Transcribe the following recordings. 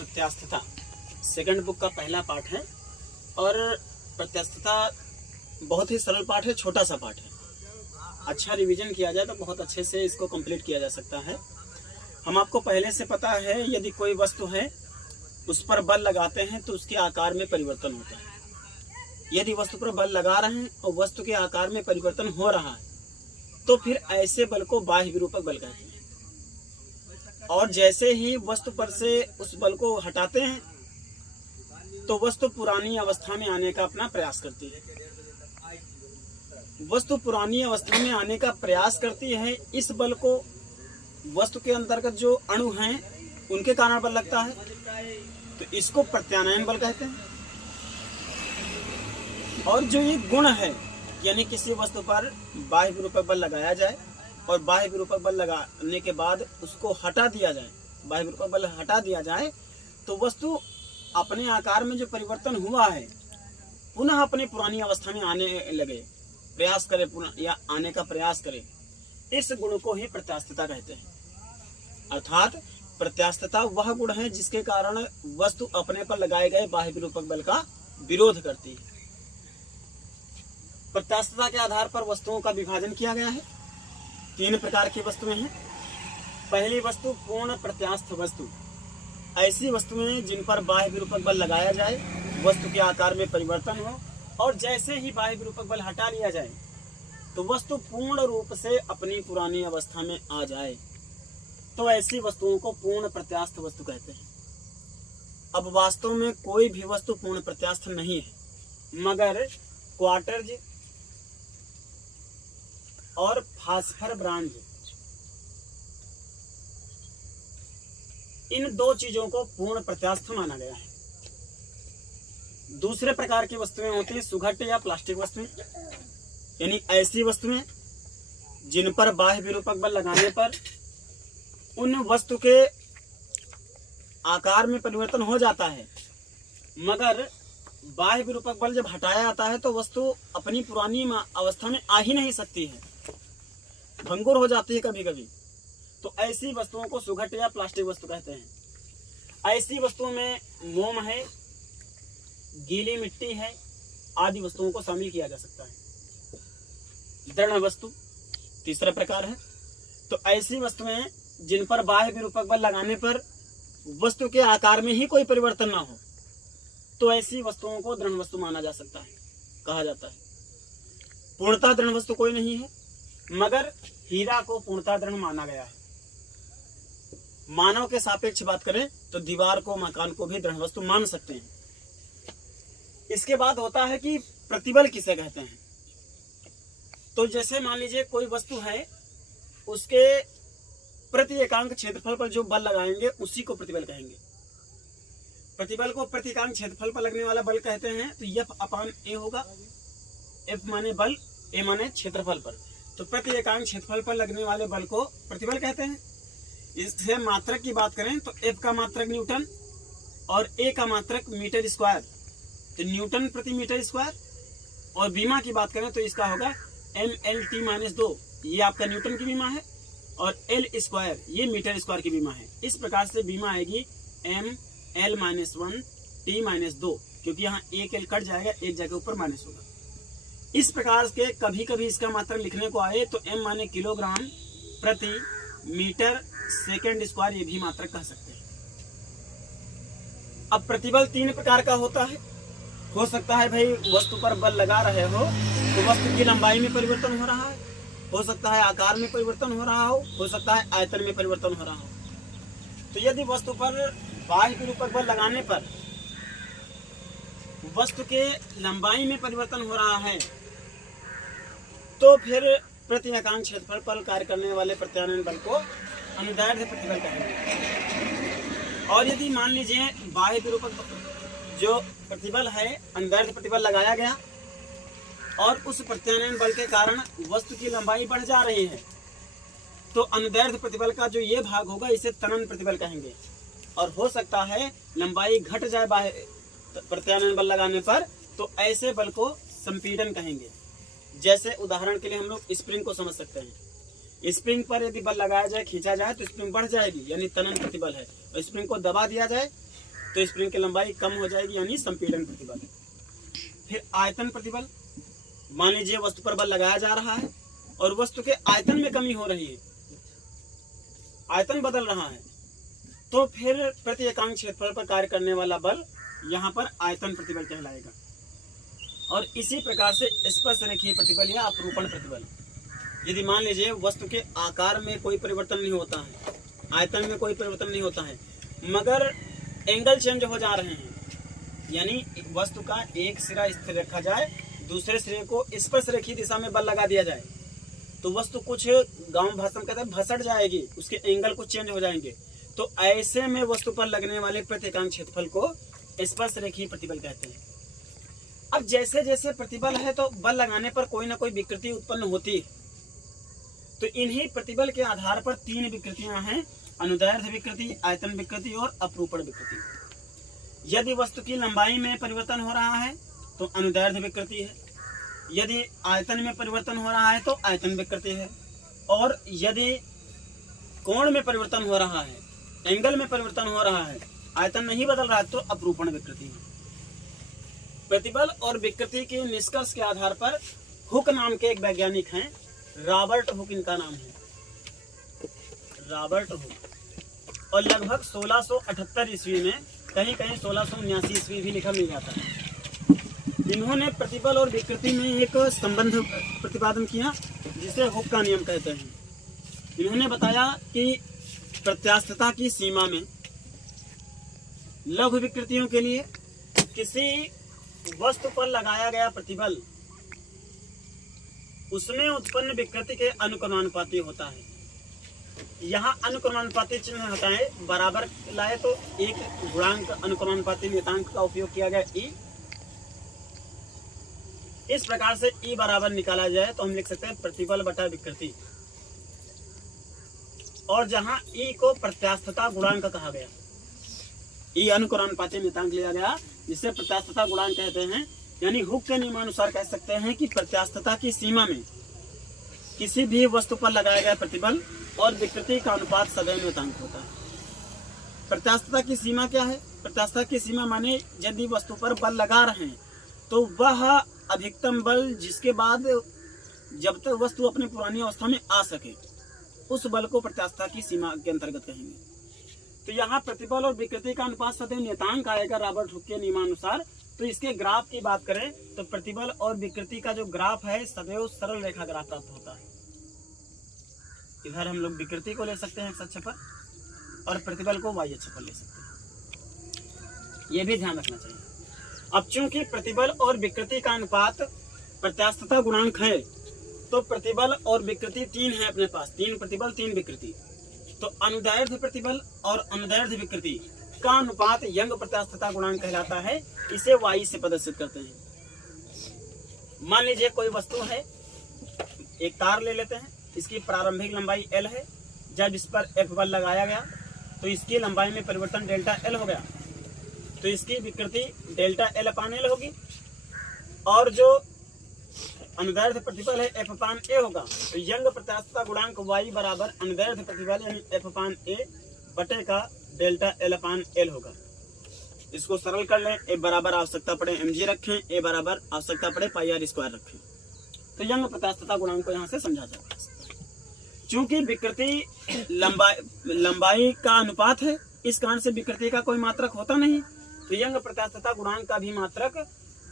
प्रत्यास्थता second book का पहला part है और प्रत्यास्थता बहुत ही सरल पार्ट है, छोटा सा पार्ट है। अच्छा रिवीजन किया जाए तो बहुत अच्छे से इसको कंप्लीट किया जा सकता है। हम आपको पहले से पता है यदि कोई वस्तु है उस पर बल लगाते हैं तो उसके आकार में परिवर्तन होता है। यदि वस्तु पर बल लगा रहे हैं और वस्तु के आकार में परिवर्तन हो रहा है तो फिर ऐसे बल को बाह्य विरूपक बल कहते हैं। और जैसे ही वस्तु पर से उस बल को हटाते हैं तो वस्तु पुरानी अवस्था में आने का अपना प्रयास करती है। वस्तु पुरानी अवस्था में आने का प्रयास करती है। इस बल को वस्तु के अंतर्गत जो अणु हैं उनके कारण बल लगता है, तो इसको प्रत्यानयन बल कहते हैं। और जो ये गुण है, यानी किसी वस्तु पर बाह्य विरूपक बल लगाया जाए और बाह्य विरूपक बल लगाने के बाद उसको हटा दिया जाए, बाह्य विरूपक बल हटा दिया जाए तो वस्तु अपने आकार में जो परिवर्तन हुआ है पुनः अपनी पुरानी अवस्था में आने लगे, प्रयास करे पुनः या आने का प्रयास करे। इस गुण को ही प्रत्यास्थता कहते हैं। अर्थात प्रत्यास्थता वह गुण है जिसके कारण वस्तु अपने पर लगाए गए बाह्य विरूपक बल का विरोध करती है। प्रत्यास्थता के आधार पर वस्तुओं का विभाजन किया गया है। 3 प्रकार की वस्तुएं हैं। पहली वस्तु पूर्ण प्रत्यास्थ वस्तु, ऐसी वस्तुएं जिन पर बाह्य विरूपक बल लगाया जाए, वस्तु के आकार में परिवर्तन हो और जैसे ही बाह्य विरूपक बल हटा लिया जाए तो वस्तु पूर्ण रूप से अपनी पुरानी अवस्था में आ जाए, तो ऐसी वस्तुओं को पूर्ण प्रत्यास्थ वस्तु कहते हैं। अब वास्तव में कोई भी वस्तु पूर्ण प्रत्यास्थ नहीं है, मगर क्वार्टज और फास्फर ब्रांज, इन 2 चीजों को पूर्ण प्रत्यास्थ माना गया है। दूसरे प्रकार की वस्तुएं होती हैं सुघट्य या प्लास्टिक वस्तुएं, यानी ऐसी वस्तुएं जिन पर बाह्य विरूपक बल लगाने पर उन वस्तु के आकार में परिवर्तन हो जाता है, मगर बाह्य विरूपक बल जब हटाया जाता है तो वस्तु अपनी पुरानी अवस्था में आ ही नहीं सकती है, भंगुर हो जाती है कभी कभी। तो ऐसी वस्तुओं को सुघट्य या प्लास्टिक वस्तु कहते हैं। ऐसी वस्तुओं में मोम है, गीली मिट्टी है, आदि वस्तुओं को शामिल किया जा सकता है। दृढ़ वस्तु तीसरा प्रकार है। तो ऐसी वस्तुएं जिन पर बाह्य विरूपक बल लगाने पर वस्तु के आकार में ही कोई परिवर्तन ना हो, तो ऐसी वस्तुओं को दृढ़ वस्तु माना जा सकता है, कहा जाता है। पूर्णतः दृढ़ वस्तु कोई नहीं है, मगर हीरा को पूर्णतः दृढ़ माना गया है। मानव के सापेक्ष बात करें तो दीवार को, मकान को भी दृढ़ वस्तु मान सकते हैं। इसके बाद होता है कि प्रतिबल किसे कहते हैं। तो जैसे मान लीजिए कोई वस्तु है, उसके प्रति एकांक क्षेत्रफल पर जो बल लगाएंगे उसी को प्रतिबल कहेंगे। प्रतिबल को प्रति एकांक क्षेत्रफल पर लगने वाला बल कहते हैं। तो F/A होगा। F माने बल, A माने क्षेत्रफल पर, तो प्रति एकांक क्षेत्रफल पर लगने वाले बल को प्रतिबल कहते हैं। इससे मात्रक की बात करें तो F का मात्रक न्यूटन और A का मात्रक मीटर स्क्वायर, तो न्यूटन प्रति मीटर स्क्वायर। और बीमा की बात करें तो इसका होगा MLT-2, ये आपका न्यूटन की बीमा है, और L स्क्वायर ये मीटर स्क्वायर की बीमा है। इस प्रकार से बीमा आएगी ML-1 T-2, क्योंकि यहाँ एक L कट जाएगा, एक जगह ऊपर माइनस होगा। इस प्रकार के कभी कभी इसका मात्रक लिखने को आए तो M माने किलोग्राम प्रति मीटर सेकेंड स्क्वायर, ये भी मात्रक कह सकते हैं। अब प्रतिबल 3 प्रकार का होता है। हो सकता है भाई वस्तु पर बल लगा रहे हो तो वस्तु की लंबाई में परिवर्तन हो रहा है, हो सकता है आकार में परिवर्तन हो रहा हो सकता है आयतन में परिवर्तन हो रहा हो। तो यदि वस्तु पर बाह्य विरूपक बल लगाने पर वस्तु के लंबाई में परिवर्तन हो रहा है तो फिर प्रति एकांक क्षेत्रफल पर कार्य करने वाले प्रत्यानयन बल को अनुदैर्ध्य प्रतिबल कहेंगे। और यदि मान लीजिए बाह्य विरूपक जो प्रतिबल है, अनुदैर्ध्य प्रतिबल लगाया गया और उस प्रत्यानयन बल के कारण वस्तु की लंबाई बढ़ जा रही है, तो अनुदैर्ध्य प्रतिबल का जो ये भाग होगा इसे तनन प्रतिबल कहेंगे। और हो सकता है लंबाई घट जाए बाह्य प्रत्यानयन बल लगाने पर, तो ऐसे बल को संपीड़न कहेंगे। जैसे उदाहरण के लिए हम लोग स्प्रिंग को समझ सकते हैं। स्प्रिंग पर यदि बल लगाया जाए, खींचा जाए तो स्प्रिंग बढ़ जाएगी, यानी तनन प्रतिबल है। और स्प्रिंग को दबा दिया जाए तो स्प्रिंग की लंबाई कम हो जाएगी, यानी संपीड़न प्रतिबल। फिर आयतन प्रतिबल, मान लीजिए वस्तु पर बल लगाया जा रहा है और वस्तु के आयतन में कमी हो रही है, आयतन बदल रहा है, तो फिर प्रति एकांक क्षेत्रफल पर कार्य करने वाला बल यहाँ पर आयतन प्रतिबल कहलाएगा। और इसी प्रकार से स्पर्श रेखीय प्रतिबल या अपरूपण प्रतिबल, यदि मान लीजिए वस्तु के आकार में कोई परिवर्तन नहीं होता है, आयतन में कोई परिवर्तन नहीं होता है, मगर एंगल चेंज हो जा रहे हैं, यानी वस्तु का एक सिरा स्थिर रखा जाए, दूसरे सिरे को स्पर्श रेखीय दिशा में बल लगा दिया जाए, तो वस्तु कुछ गांव भाषा में कहते हैं भसड़ जाएगी, उसके एंगल कुछ चेंज हो जाएंगे। तो ऐसे में वस्तु पर लगने वाले प्रति एकांक क्षेत्रफल को स्पर्श रेखीय प्रतिबल कहते हैं। अब जैसे जैसे प्रतिबल है तो बल लगाने पर कोई ना कोई विकृति उत्पन्न होती है। तो इन्हीं प्रतिबल के आधार पर 3 विकृतियां हैं, अनुदैर्ध्य विकृति, आयतन विकृति और अपरूपण विकृति। यदि वस्तु की लंबाई में परिवर्तन हो रहा है तो अनुदैर्ध्य विकृति है, यदि आयतन में परिवर्तन हो रहा है तो आयतन विकृति है, और यदि कोण में परिवर्तन हो रहा है, एंगल में परिवर्तन हो रहा है, आयतन नहीं बदल रहा है, तो अपरूपण विकृति है। प्रतिबल और विकृति के निष्कर्ष के आधार पर हुक नाम के एक वैज्ञानिक हैं, रॉबर्ट हुक इनका नाम है, रॉबर्ट हुक, और लगभग 1678 ईस्वी में, कहीं कहीं 1679 ईस्वी भी लिखा मिल जाता है, इन्होंने प्रतिबल और विकृति में एक संबंध प्रतिपादन किया जिसे हुक का नियम कहते हैं। इन्होंने बताया कि प्रत्यास्थता की सीमा में लघु विकृतियों के लिए किसी वस्तु पर लगाया गया प्रतिबल उसमें उत्पन्न विकृति के अनुक्रमानुपाती होता है। यहाँ अनुक्रमानुपाती चिन्ह होता है, बराबर लाए तो एक गुणांक अनुक्रमानुपाती नियतांक का उपयोग किया गया ई। इस प्रकार से ई बराबर निकाला जाए तो हम लिख सकते हैं प्रतिबल बटा विकृति, और जहां ई को प्रत्यास्थता गुणांक कहा गया, ई अनुक्रमानुपाती नियतांक लिया गया जिसे प्रत्यास्थता गुणांक कहते हैं। यानी हुक के नियमानुसार कह सकते हैं कि प्रत्यास्थता की सीमा में किसी भी वस्तु पर लगाया गया प्रतिबल और विकृति का अनुपात सदैव नियतांक होता है। प्रत्यास्थता की सीमा क्या है? प्रत्यास्थता की सीमा माने यदि वस्तु पर बल लगा रहे हैं तो वह अधिकतम बल जिसके बाद जब तक वस्तु अपनी पुरानी अवस्था में आ सके, उस बल को प्रत्यास्थता की सीमा के अंतर्गत कहेंगे। तो यहाँ प्रतिबल और विकृति का अनुपात सदैव नियतांक आएगा रॉबर्ट हुक के नियमानुसार। तो इसके ग्राफ की बात करें तो प्रतिबल और विकृति का जो ग्राफ है सदैव सरल रेखा ग्राफ प्राप्त होता है। इधर हम लोग विकृति को ले सकते हैं x अक्ष पर और प्रतिबल को y अक्ष पर ले सकते हैं, ये भी ध्यान रखना चाहिए। अब चूंकि प्रतिबल और विकृति का अनुपात प्रत्यास्थता गुणांक है तो प्रतिबल और विकृति 3 है अपने पास, 3 प्रतिबल 3 विकृति। तो अनुदैर्ध्य प्रतिबल और अनुदैर्ध्य विकृति का अनुपात यंग प्रत्यास्थता गुणांक कहलाता है। इसे y से प्रदर्शित करते हैं। मान लीजिए कोई वस्तु है, एक तार ले लेते हैं, इसकी प्रारंभिक लंबाई l है। जब इस पर F बल लगाया गया तो इसकी लंबाई में परिवर्तन डेल्टा L हो गया, तो इसकी विकृति डेल्टा L/L होगी, और जो अनुदैर्ध्य प्रतिबल है F/A होगा। तो यंग प्रत्यास्थता गुणांक y बराबर अनुदैर्ध्य प्रतिबल यानी F/A बटे का डेल्टा L/L होगा। इसको सरल कर लें, a बराबर आवश्यकता पड़े mg रखें, a बराबर आवश्यकता पड़े πr² रखें, तो यंग प्रत्यास्थता गुणांक को यहाँ से समझा जाता है। चूंकि विकृति लंबाई का अनुपात है, इस कारण से विकृति का कोई मात्रक होता नहीं, तो यंग प्रत्यास्थता गुणांक का भी मात्रक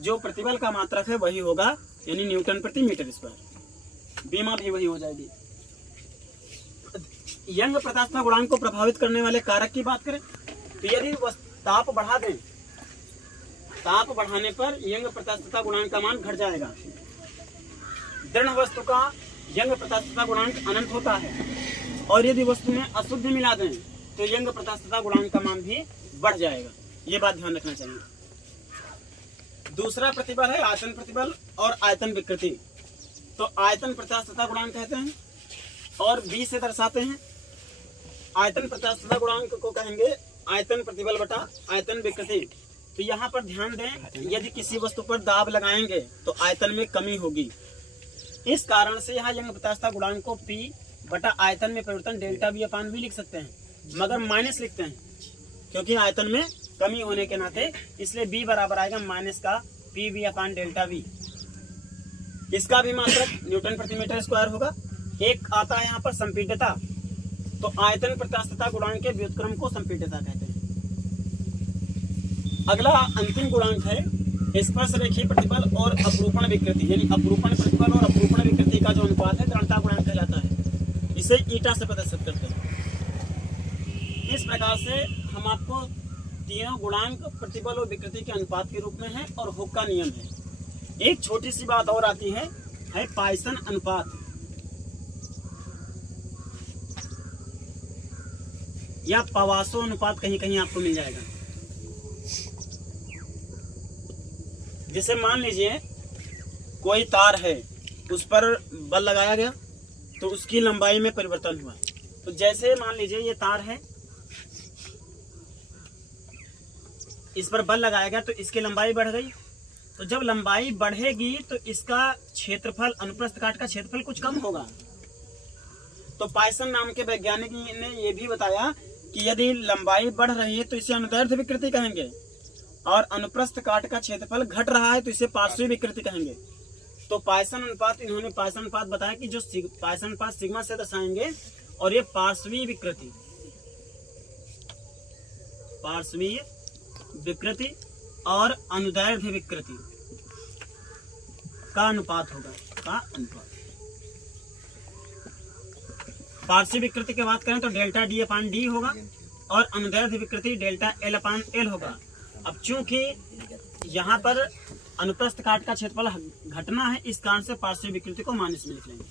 जो प्रतिबल का मात्रक है वही होगा, यानी न्यूटन प्रति मीटर स्क्वायर। बीमा भी वही हो जाएगी। यंग प्रत्यास्थता गुणांक को प्रभावित करने वाले कारक की बात करें तो यदि ताप बढ़ा दें, ताप बढ़ाने पर यंग प्रत्यास्थता गुणांक का मान घट जाएगा। दृढ़ वस्तु का यंग प्रत्यास्थता गुणांक अनंत होता है, और यदि वस्तु में अशुद्ध मिला दें तो यंग प्रत्यास्थता गुणांक का मान भी बढ़ जाएगा। ये बात ध्यान रखना चाहिए। दूसरा प्रतिबल है आयतन प्रतिबल और आयतन विकृति। तो आयतन प्रत्यास्थता गुणांक कहते हैं और b से दर्शाते हैं। आयतन प्रत्यास्थता गुणांक को कहेंगे आयतन प्रतिबल बटा आयतन विकृति। तो यहाँ पर ध्यान दें, यदि किसी वस्तु पर दाब लगाएंगे तो आयतन में कमी होगी। इस कारण से यहाँ यंग प्रत्यास्थता गुणांक को p बटा आयतन में परिवर्तन डेल्टा v/v लिख सकते हैं, मगर माइनस लिखते हैं क्योंकि आयतन में कमी होने के नाते, इसलिए बी बराबर आएगा माइनस का P V upon delta we. इसका भी मात्रक न्यूटन प्रति मीटर स्क्वायर होगा। एक आता है यहाँ पर संपीड्यता, तो आयतन प्रत्यास्थता गुणांक के व्युत्क्रम को संपीड्यता कहते हैं। अगला अंतिम गुणांक है स्पर्श रेखीय प्रतिबल और अपरूपण विकृति, यानी अपरूपण प्रतिबल और अपरूपण विकृति का जो अनुपात है दृढ़ता गुणांक कहलाता है। इसे ईटा से प्रदर्शित करते हैं। इस प्रकार से हम आपको तीनों गुणांक प्रतिबल और विकृति के अनुपात के रूप में है और हुक का नियम है। एक छोटी सी बात और आती है पाइसन अनुपात, या पवासो अनुपात कहीं कहीं आपको मिल जाएगा। जैसे मान लीजिए कोई तार है, उस पर बल लगाया गया तो उसकी लंबाई में परिवर्तन हुआ। तो जैसे मान लीजिए ये तार है, इस पर बल लगाया गया तो इसकी लंबाई बढ़ गई। तो जब लंबाई बढ़ेगी तो इसका क्षेत्रफल, अनुप्रस्थ काट का क्षेत्रफल कुछ कम होगा। तो पाइसन नाम के वैज्ञानिक ने यह भी बताया कि यदि लंबाई बढ़ रही है तो इसे अनुदैर्ध्य विकृति कहेंगे, और अनुप्रस्थ काट का क्षेत्रफल घट रहा है तो इसे पार्श्वी विकृति कहेंगे। तो पाइसन अनुपात, इन्होंने पाइसन अनुपात बताया कि जो पाइसन अनुपात सिग्मा से दर्शाएंगे, और ये पार्श्वी विकृति और अनुदैर्ध्य विकृति का अनुपात होगा, पार्श्वी विकृति की बात करें तो डेल्टा डी अपान डी होगा, और अनुदैर्ध्य विकृति डेल्टा एल अपान एल होगा। अब चूंकि यहाँ पर अनुप्रस्थ काट का क्षेत्रफल घटना है, इस कारण से पार्श्वी विकृति को माइनस में लिख लेंगे।